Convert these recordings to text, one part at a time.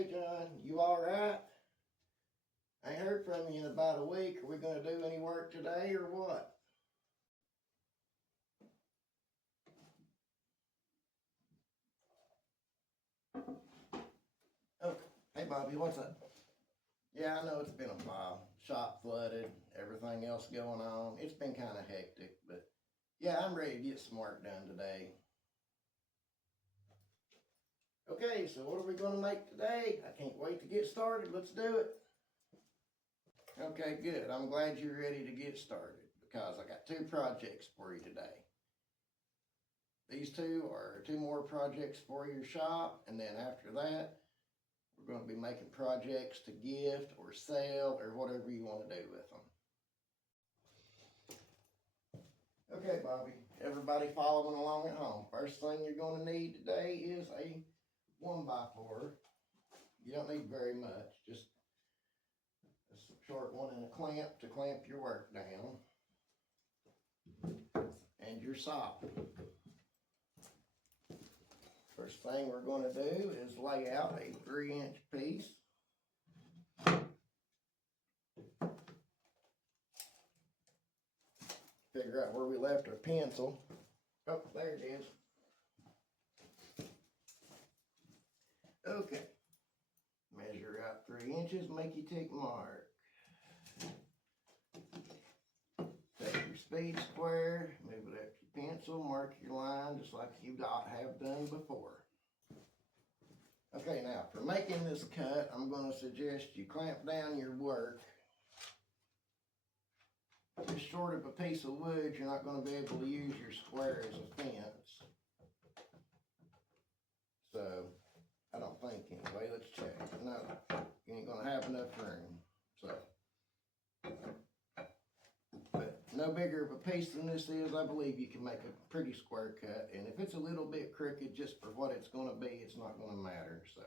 Hey John, you alright? I ain't heard from you in about a week. Are we going to do any work today or what? Okay. Hey Bobby, what's up? Yeah, I know it's been a while. Shop flooded, everything else going on. It's been kind of hectic, but yeah, I'm ready to get some work done today. Okay, so what are we going to make today? I can't wait to get started. Let's do it. Okay, good. I'm glad you're ready to get started because I got two projects for you today. These two are two more projects for your shop, and then after that, we're going to be making projects to gift or sell or whatever you want to do with them. Okay, Bobby, everybody following along at home. First thing you're going to need today is a 1x4. You don't need very much, just a short one and a clamp to clamp your work down. And your saw. First thing we're going to do is lay out a 3-inch piece. Figure out where we left our pencil. Oh, there it is. Okay. Measure out 3 inches, make your tick mark. Take your speed square, move it up to your pencil, mark your line just like you have done before. Okay, now for making this cut, I'm going to suggest you clamp down your work. This short of a piece of wood, you're not going to be able to use your square as a fence. So, I don't think anyway. Let's check. No, you ain't going to have enough room. So, but no bigger of a piece than this is, I believe you can make a pretty square cut. And if it's a little bit crooked, just for what it's going to be, it's not going to matter. So.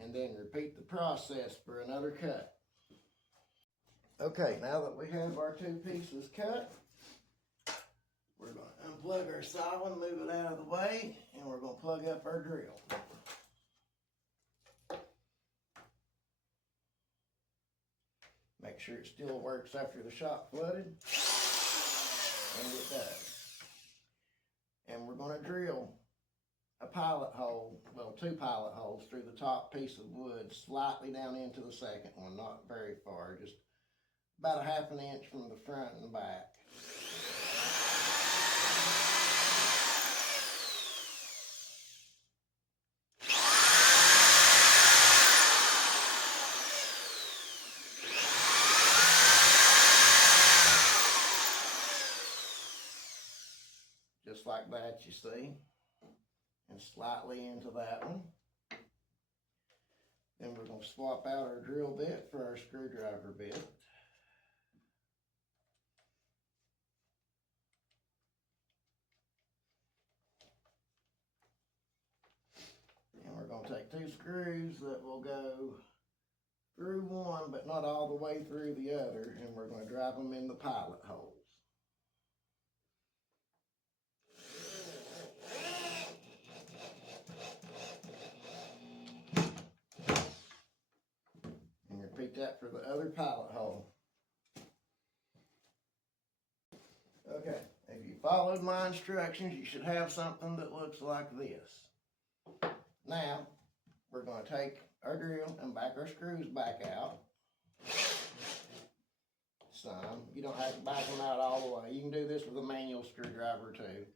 And then repeat the process for another cut. Okay, now that we have our two pieces cut, we're going to unplug our saw and move it out of the way, and we're going to plug up our drill. Make sure it still works after the shop flooded, and it does. And we're going to drill a pilot hole, well, 2 pilot holes through the top piece of wood, slightly down into the second one, not very far, just about a 1/2 inch from the front and back. Just like that, you see, and slightly into that one. Then we're going to swap out our drill bit for our screwdriver bit. And we're going to take 2 screws that will go through one, but not all the way through the other, and we're going to drive them in the pilot holes. And repeat that for the other pilot hole. Okay, if you followed my instructions, you should have something that looks like this. Now, we're going to take our drill and back our screws back out. Some. You don't have to back them out all the way. You can do this with a manual screwdriver too.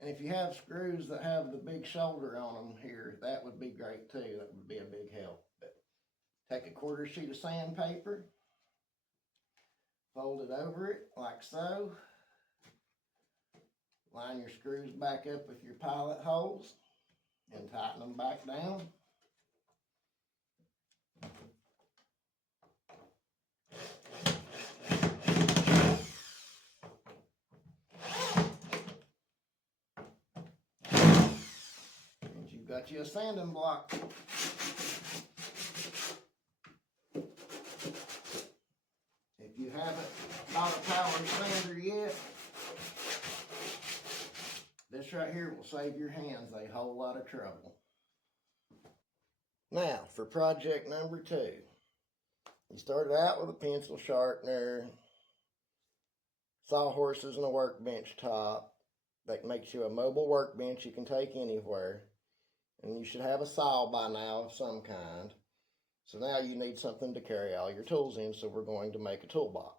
And if you have screws that have the big shoulder on them here, that would be great too. That would be a big help. But take a 1/4 sheet of sandpaper, fold it over it like so. Line your screws back up with your pilot holes and tighten them back down. And you've got you a sanding block. haven't bought a power sander yet, this right here will save your hands a whole lot of trouble. Now, for project number 2. You started out with a pencil sharpener, sawhorses and a workbench top. That makes you a mobile workbench you can take anywhere. And you should have a saw by now of some kind. So now you need something to carry all your tools in, so we're going to make a toolbox.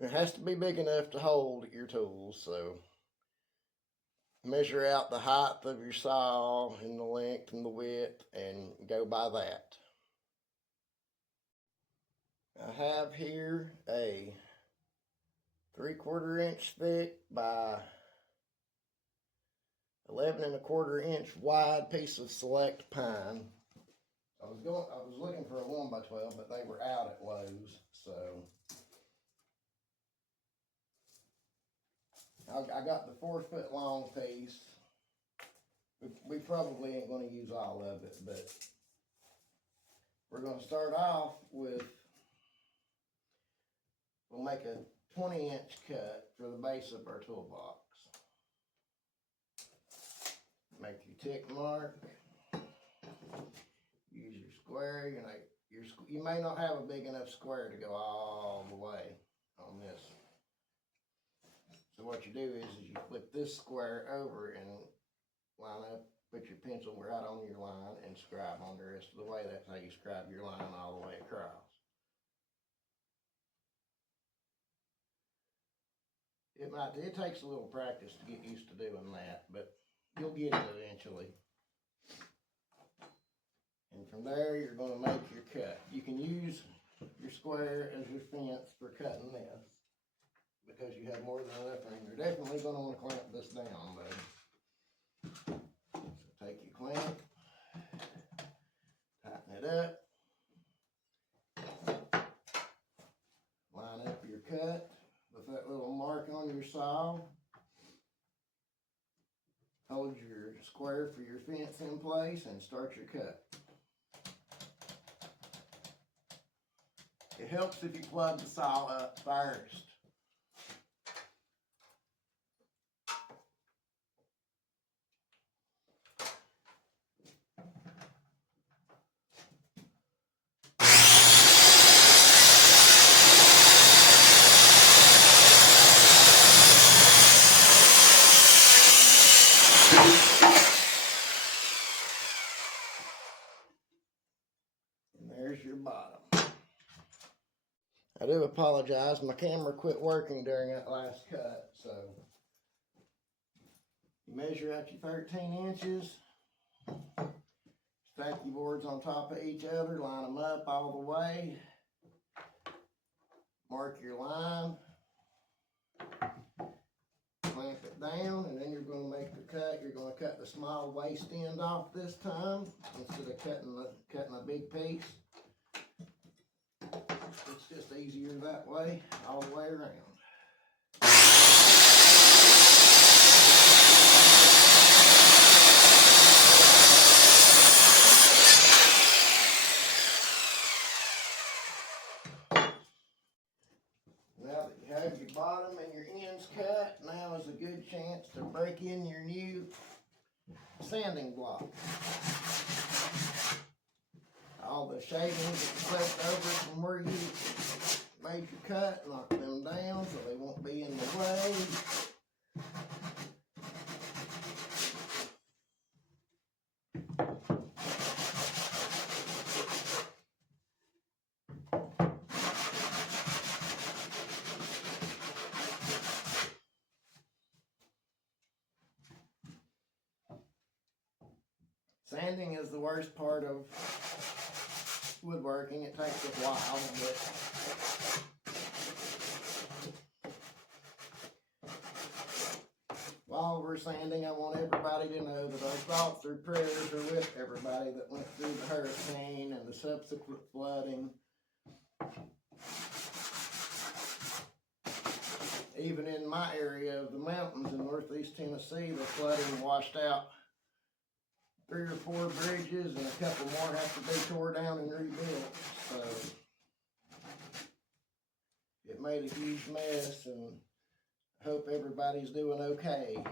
It has to be big enough to hold your tools, so measure out the height of your saw and the length and the width and go by that. I have here a 3/4 inch thick by 11 1/4 inch wide piece of select pine. I was looking for a 1x12, but they were out at Lowe's, so I got the 4 foot long piece. We probably ain't going to use all of it, but we're going to start off with, we'll make a 20 inch cut for the base of our toolbox. Make your tick mark. Use your square. You may not have a big enough square to go all the way on this. So what you do is you flip this square over and line up, put your pencil right on your line and scribe on the rest of the way. That's how you scribe your line all the way across. It takes a little practice to get used to doing that, but you'll get it eventually. And from there, you're going to make your cut. You can use your square as your fence for cutting this, because you have more than enough room. You're definitely going to want to clamp this down, though. So take your clamp, tighten it up, line up your cut with that little mark on your saw. Hold your square for your fence in place and start your cut. It helps if you plug the saw up first. And there's your bottom. I do apologize, my camera quit working during that last cut, so you measure out your 13 inches, stack your boards on top of each other, line them up all the way, mark your line, clamp it down, and then you're going to make the cut. You're going to cut the small waist end off this time instead of cutting a big piece. It's just easier that way, all the way around. Now that you have your bottom and your ends cut, now is a good chance to break in your new sanding block. All the shavings that's left over from where you made your cut, knock them down so they won't be in the way. Sanding is the worst part of woodworking. It takes a while, but while we're sanding, I want everybody to know that our thoughts and prayers are with everybody that went through the hurricane and the subsequent flooding. Even in my area of the mountains in northeast Tennessee, the flooding washed out 3 or 4 bridges, and a couple more have to be tore down and rebuilt. So it made a huge mess, and I hope everybody's doing okay.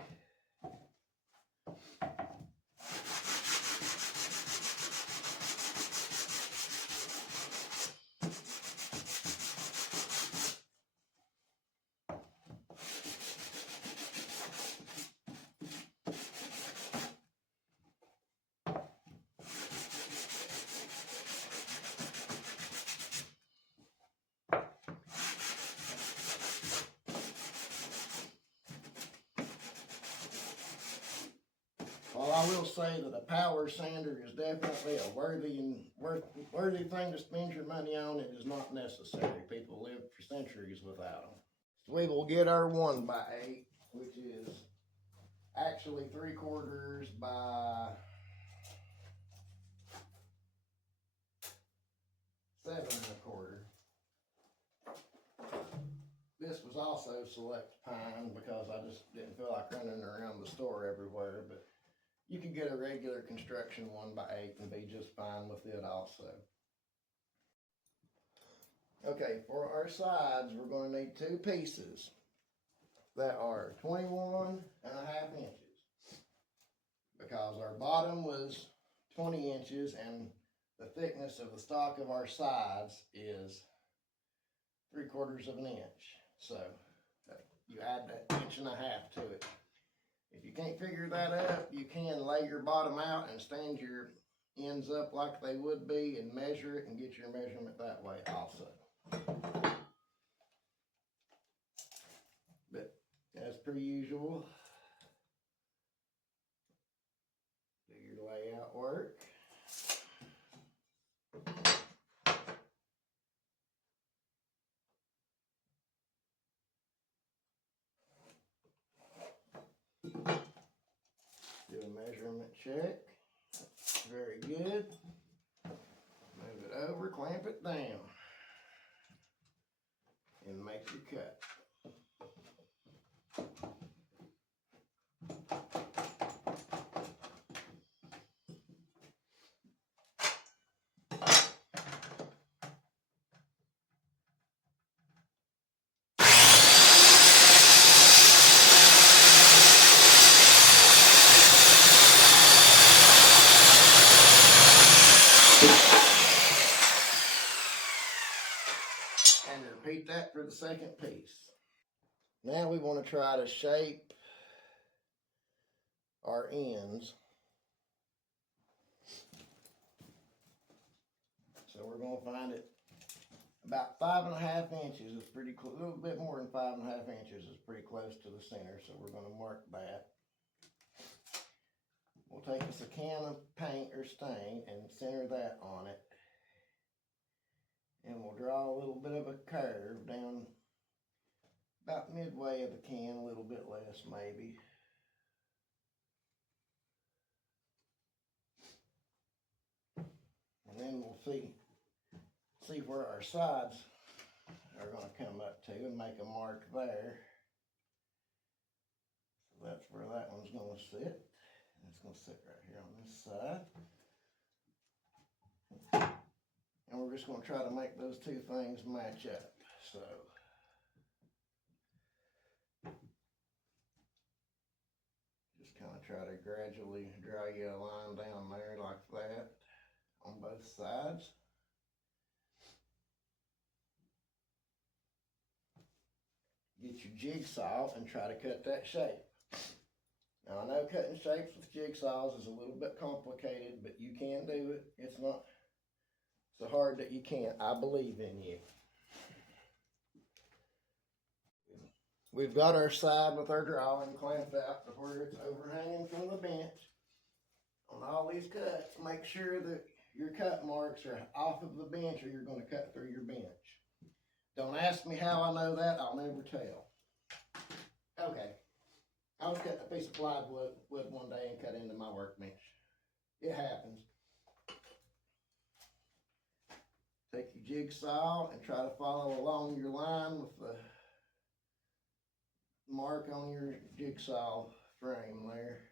Well, I will say that a power sander is definitely a worthy thing to spend your money on. It is not necessary. People live for centuries without them. So we will get our 1x8, which is actually 3/4 by 7 1/4. This was also select pine because I just didn't feel like running around the store everywhere, but you can get a regular construction 1x8 and be just fine with it also. Okay, for our sides, we're going to need 2 pieces that are 21 1/2 inches, because our bottom was 20 inches and the thickness of the stock of our sides is 3/4 inch. So you add that 1.5 inches to it. If you can't figure that out, you can lay your bottom out and stand your ends up like they would be and measure it and get your measurement that way also. But as per usual, do your layout work. Do a measurement check. Very good. Move it over, clamp it down, and make your cut. And repeat that for the second piece. Now we want to try to shape our ends. So we're going to find it about 5 1/2 inches is pretty close. A little bit more than 5 1/2 inches is pretty close to the center. So we're going to mark that. We'll take us a can of paint or stain and center that on it. And we'll draw a little bit of a curve down about midway of the can, a little bit less maybe. And then we'll see where our sides are going to come up to and make a mark there. So that's where that one's going to sit. It's going to sit right here on this side. And we're just going to try to make those 2 things match up. So just kind of try to gradually draw you a line down there like that on both sides. Get your jigsaw and try to cut that shape. Now I know cutting shapes with jigsaws is a little bit complicated, but you can do it. It's not so hard that you can't. I believe in you. We've got our side with our drawing clamped out to where it's overhanging from the bench. On all these cuts, make sure that your cut marks are off of the bench or you're going to cut through your bench. Don't ask me how I know that. I'll never tell. Okay. I was cutting a piece of plywood one day and cut into my workbench. It happens. Take your jigsaw and try to follow along your line with the mark on your jigsaw frame there.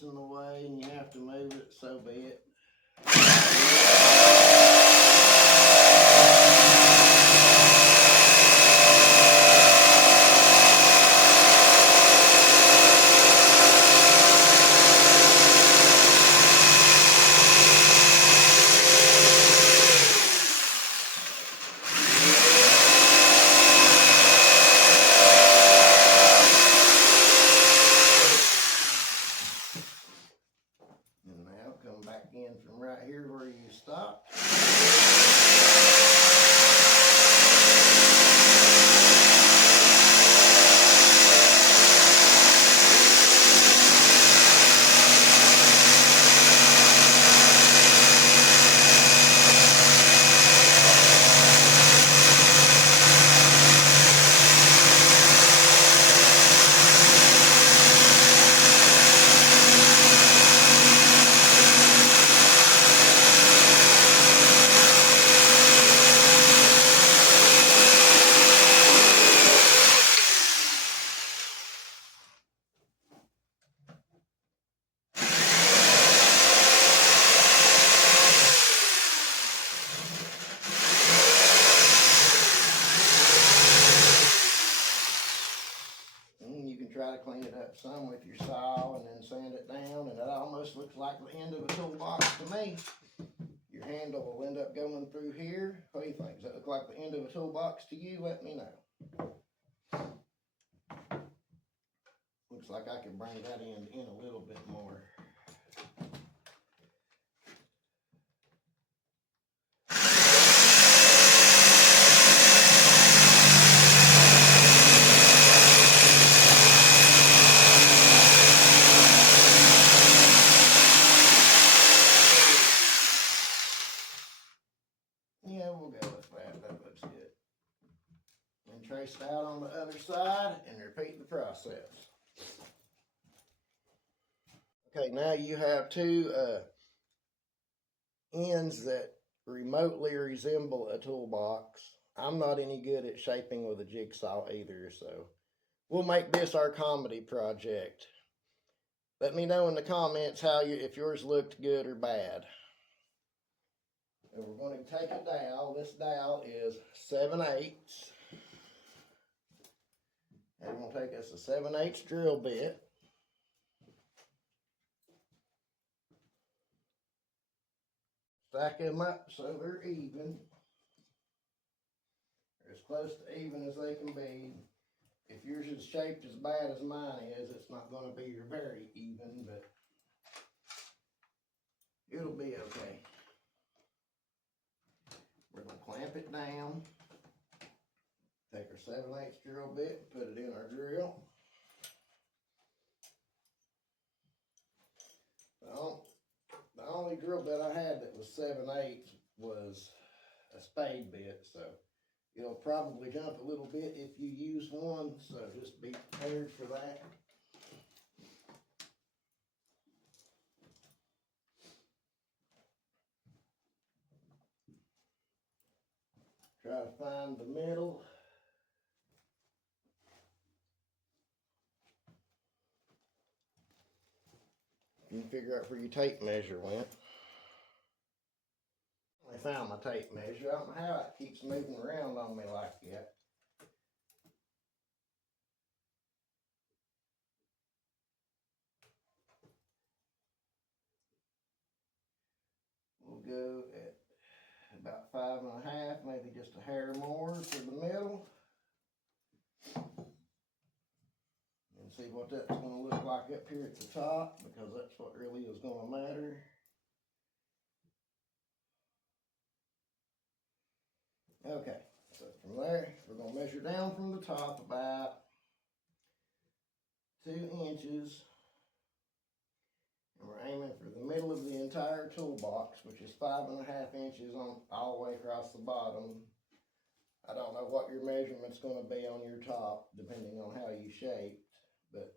gets in the way and you have to move it, so be it. And now come back in from right here where you stopped. You can try to clean it up some with your saw and then sand it down, and it almost looks like the end of a toolbox to me. Your handle will end up going through here. What do you think? Does that look like the end of a toolbox to you? Let me know. Looks like I could bring that end in a little bit more. Yeah, we'll go with that. That looks good. And trace it out on the other side and repeat the process. Okay, now you have two ends that remotely resemble a toolbox. I'm not any good at shaping with a jigsaw either, so we'll make this our comedy project. Let me know in the comments if yours looked good or bad. And we're going to take a dowel. This dowel is 7/8. And we're going to take us a 7/8 drill bit. Stack them up so they're even. They're as close to even as they can be. If yours is shaped as bad as mine is, it's not going to be very even, but it'll be okay. We're going to clamp it down. Take our 7/8 drill bit, put it in our drill. The only drill bit I had that was 7/8 was a spade bit, so it'll probably jump a little bit if you use one, so just be prepared for that. Try to find the middle. You can figure out where your tape measure went. I found my tape measure. I don't know how it keeps moving around on me like that. We'll go at about 5.5, maybe just a hair more for the middle. And see what that's going to look like up here at the top, because that's what really is going to matter. Okay, so from there, we're going to measure down from the top about 2 inches. And we're aiming for the middle of the entire toolbox, which is 5.5 inches on all the way across the bottom. I don't know what your measurement's going to be on your top, depending on how you shaped, but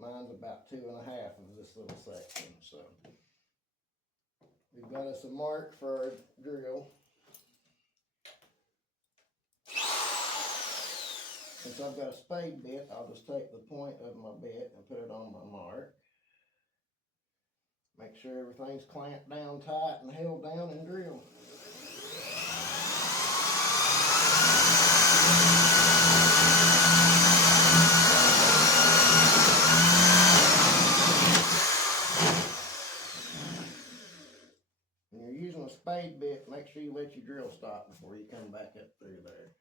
mine's about 2.5 of this little section. So we've got us a mark for our drill. Since I've got a spade bit, I'll just take the point of my bit and put it on my mark. Make sure everything's clamped down tight and held down and drill. When you're using a spade bit, make sure you let your drill stop before you come back up through there.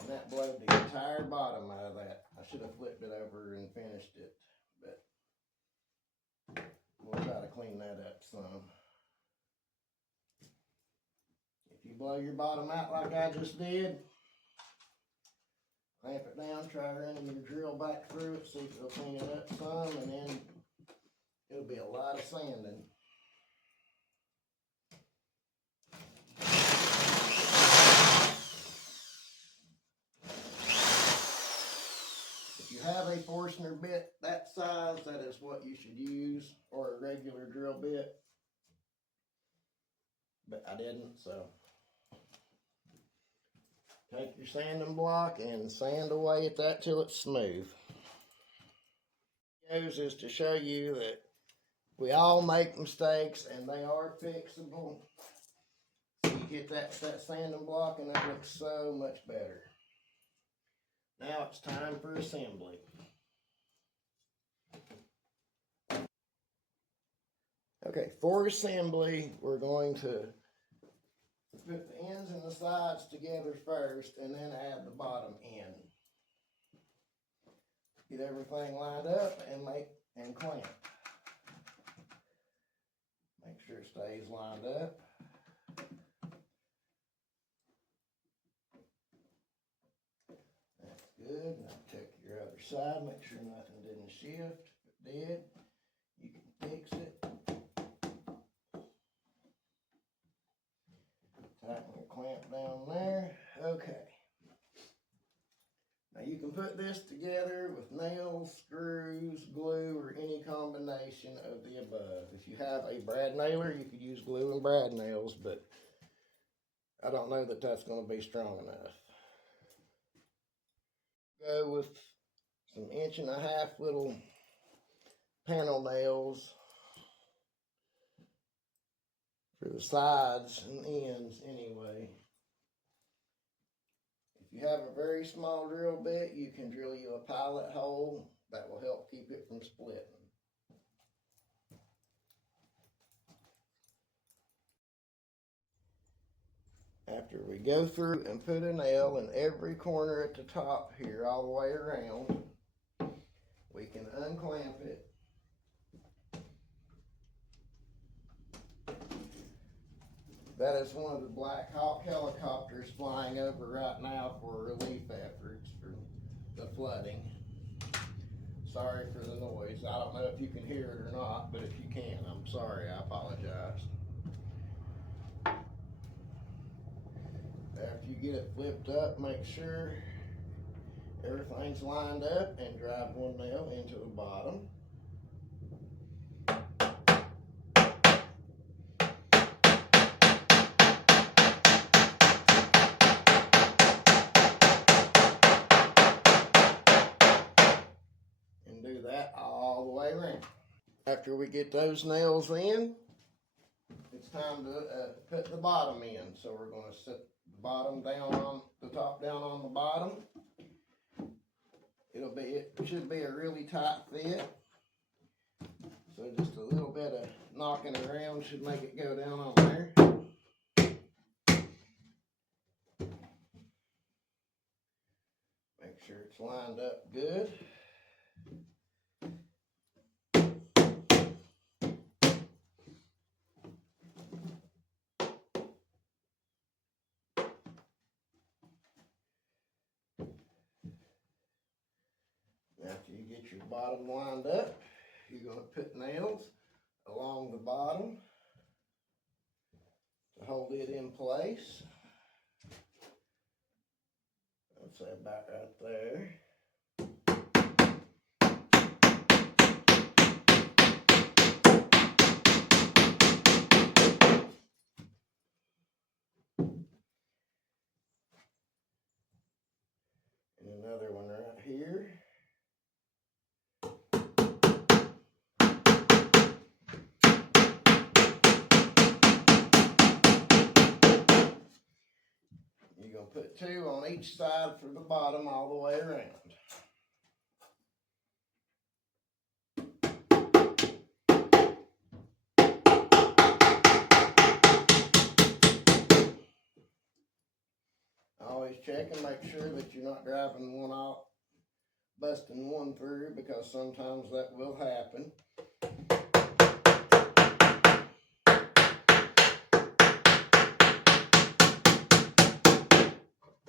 And that blowed the entire bottom out of that. I should have flipped it over and finished it, but we'll try to clean that up some. If you blow your bottom out like I just did, clamp it down, try running your drill back through it, see if it'll clean it up some, and then it'll be a lot of sanding. If you have a Forstner bit that size, that is what you should use, or a regular drill bit. But I didn't, so. Take your sanding block and sand away at that till it's smooth. This is to show you that we all make mistakes and they are fixable. So you get that sanding block and that looks so much better. Now it's time for assembly. Okay, for assembly, we're going to put the ends and the sides together first and then add the bottom end. Get everything lined up and clamp. Make sure it stays lined up. That's good. Now check your other side, make sure nothing didn't shift. If it did, you can fix it. Tighten your clamp down there. Okay. Now you can put this together with nails, screws, glue, or any combination of the above. If you have a brad nailer, you could use glue and brad nails, but I don't know that that's going to be strong enough. Go with some 1.5-inch little panel nails for the sides and ends anyway. If you have a very small drill bit, you can drill you a pilot hole. That will help keep it from splitting. After we go through and put a nail in every corner at the top here all the way around, we can unclamp it. That is one of the Black Hawk helicopters flying over right now for relief efforts for the flooding. Sorry for the noise. I don't know if you can hear it or not, but if you can, I'm sorry. I apologize. After you get it flipped up, make sure everything's lined up and drive one nail into the bottom. And do that all the way around. After we get those nails in, it's time to put the bottom in. So we're going to set the bottom down on the top down on the bottom. It should be a really tight fit. So just a little bit of knocking around should make it go down on there. Make sure it's lined up good. After you get your bottom lined up, you're going to put nails along the bottom to hold it in place. I'd say about right there. And another one right here. You're going to put 2 on each side for the bottom all the way around. Always check and make sure that you're not driving one off, busting one through, because sometimes that will happen.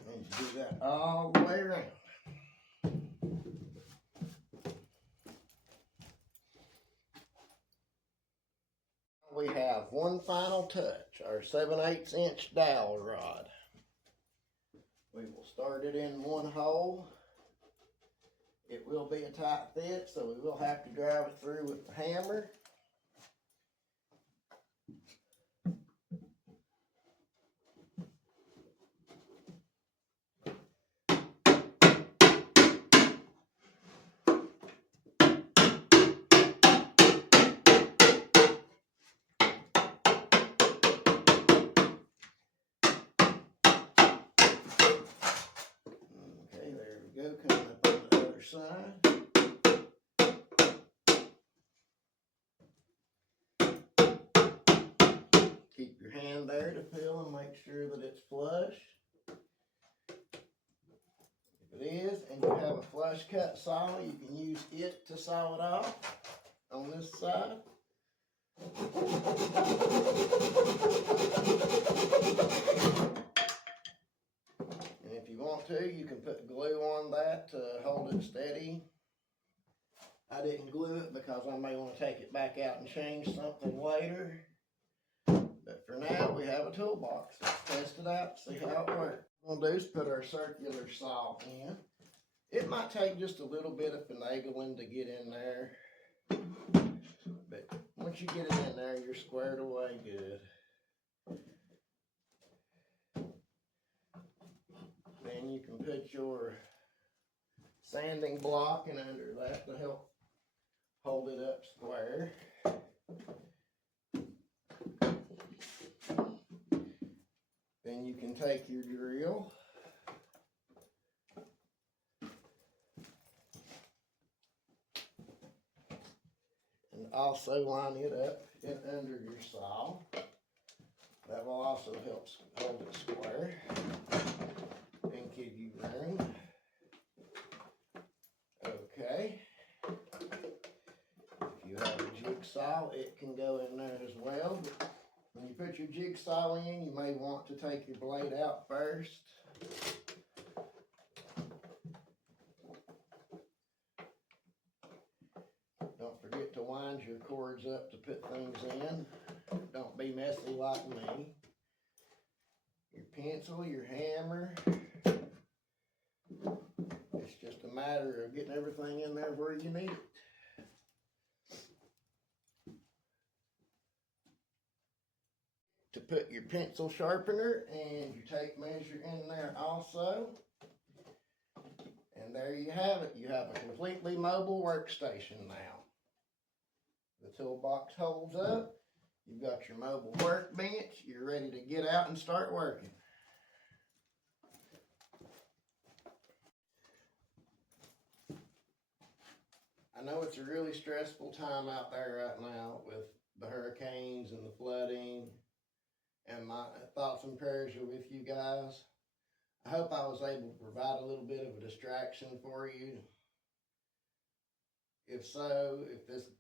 And do that all the way around. We have one final touch, our 7/8 inch dowel rod. We will start it in one hole. It will be a tight fit, so we will have to drive it through with the hammer. Okay, there we go, coming up on the other side. Keep your hand there to feel and make sure that it's flush. If it is, and you have a flush cut saw, you can use it to saw it off on this side. And if you want to, you can put glue on that to hold it steady. I didn't glue it because I may want to take it back out and change something later. But for now, we have a toolbox. Let's test it out, see how it works. What we'll do is put our circular saw in. It might take just a little bit of finagling to get in there. But once you get it in there, you're squared away good. Then you can put your sanding block in under that to help hold it up square. Then you can take your drill and also line it up in under your saw. That will also help hold it square and give you room. Okay. If you have a jigsaw, it can go in there as well. But when you put your jigsaw in, you may want to take your blade out first. Don't forget to wind your cords up to put things in. Don't be messy like me. Your pencil, your hammer. It's just a matter of getting everything in there where you need it. To put your pencil sharpener, and you take measure in there also. And there you have it. You have a completely mobile workstation now. The toolbox holds up. You've got your mobile workbench. You're ready to get out and start working. I know it's a really stressful time out there right now with the hurricanes and the flooding. And my thoughts and prayers are with you guys. I hope I was able to provide a little bit of a distraction for you. If so,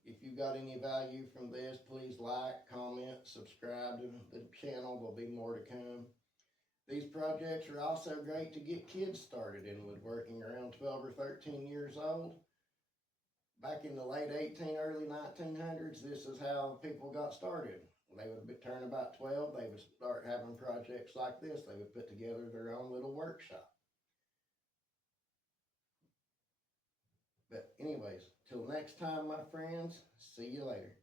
if you got any value from this, please like, comment, subscribe to the channel. There'll be more to come. These projects are also great to get kids started in woodworking around 12 or 13 years old. Back in the late early 1900s, this is how people got started. They would turn about 12, they would start having projects like this. They would put together their own little workshop. But anyways, till next time, my friends, see you later.